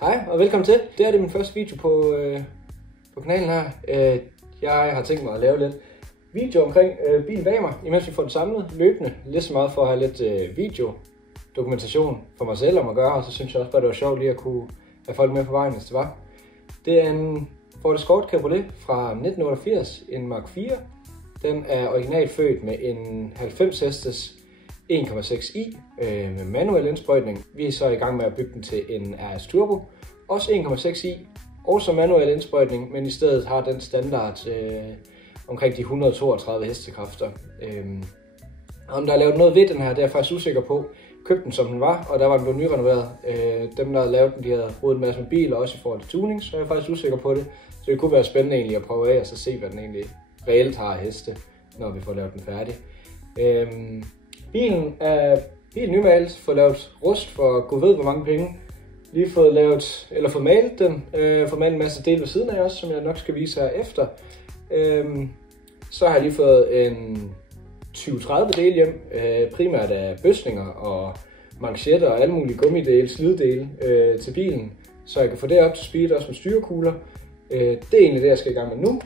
Hej og velkommen til. Det er min første video på kanalen her. Jeg har tænkt mig at lave lidt video omkring bilen bag mig, imens vi får den samlet løbende. Lidt så meget for at have lidt videodokumentation for mig selv om at gøre, og så synes jeg også bare, det var sjovt lige at kunne have folk med på vejen, hvis det var. Det er en Ford Escort Cabriolet fra 1988, en Mark 4. Den er originalt født med en 90 hestes 1,6i med manuel indsprøjtning. Vi er så i gang med at bygge den til en RS Turbo, også 1,6i, også manuel indsprøjtning, men i stedet har den standard omkring de 132 hestekræfter. Om der er lavet noget ved den her, det er jeg faktisk usikker på. Købte den som den var, og der var den blevet nyrenoveret. Dem der havde lavet den, de havde rodet en masse med biler, også i forhold til tuning, så jeg er faktisk usikker på det. Så det kunne være spændende egentlig at prøve af, og så se hvad den egentlig reelt har af heste, når vi får lavet den færdig. Bilen er helt nymalet, fået lavet rust for gud ved hvor mange penge. Lige fået lavet, eller fået malet den, fået malet en masse dele ved siden af også, som jeg nok skal vise her efter. Så har jeg lige fået en 20-30 dele hjem, primært af bøsninger og manchetter og alle mulige gummidele, slidedele til bilen, så jeg kan få det op til speed, også med styrekugler. Det er egentlig det, jeg skal i gang med nu.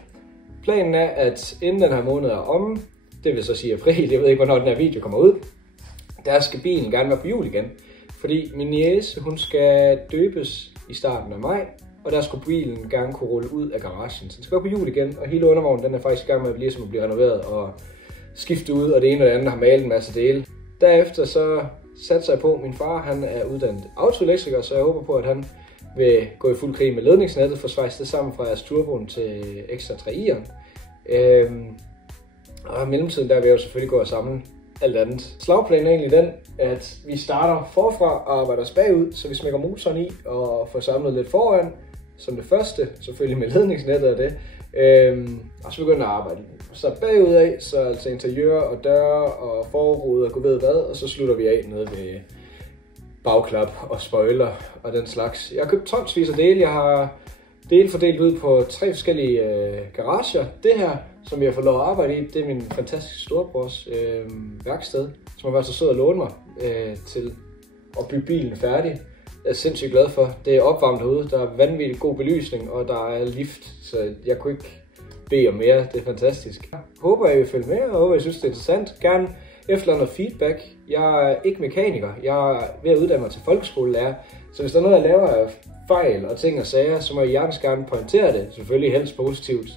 Planen er, at inden den her måned er omme, det vil så sige april, jeg ved ikke, hvornår den her video kommer ud, der skal bilen gerne være på hjul igen. Fordi min niece, hun skal døbes i starten af maj, og der skulle bilen gerne kunne rulle ud af garagen. Så den skal være på hjul igen, og hele undervognen den er faktisk i gang med at blive renoveret og skifte ud, og det ene og det andet har malet en masse dele. Derefter så satser jeg på, at min far han er uddannet autoelektriker, så jeg håber på, at han vil gå i fuld krig med ledningsnettet, for svejse det sammen fra RS Turboen til Extra 3i'eren. Og i mellemtiden der vil jeg jo selvfølgelig gå og samle alt andet. Slagplanen er egentlig den, at vi starter forfra og arbejder os bagud, så vi smækker motoren i og får samlet lidt foran, som det første, selvfølgelig med ledningsnettet og det. Og så begynder jeg at arbejde. Så bagud af, så altså interiør og døre og forrude og gå ved hvad, og så slutter vi af nede ved bagklap og spoiler og den slags. Jeg har købt tonsvis af dele. Jeg har dele fordelt ud på 3 forskellige garager. Det her, som jeg får lov at arbejde i, det er min fantastiske storebrors værksted, som har været så sød at låne mig til at bygge bilen færdig. Jeg er sindssygt glad for. Det er opvarmet herude, der er vanvittigt god belysning, og der er lift, så jeg kunne ikke bede om mere. Det er fantastisk. Jeg håber, I vil følge med, og håber, I synes, det er interessant. Gerne efter noget feedback. Jeg er ikke mekaniker. Jeg er ved at uddanne mig til folkeskolelærer, så hvis der er noget, jeg laver af fejl og ting og sager, så må I gerne pointere det. Selvfølgelig helst positivt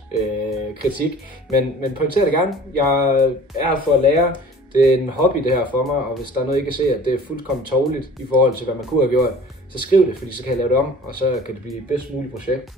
kritik, men pointere det gerne. Jeg er her for at lære. Det er en hobby det her for mig, og hvis der er noget, I kan se, at det er fuldkommen tovligt i forhold til, hvad man kunne have gjort, så skriv det, fordi så kan jeg lave det om, og så kan det blive et bedst muligt projekt.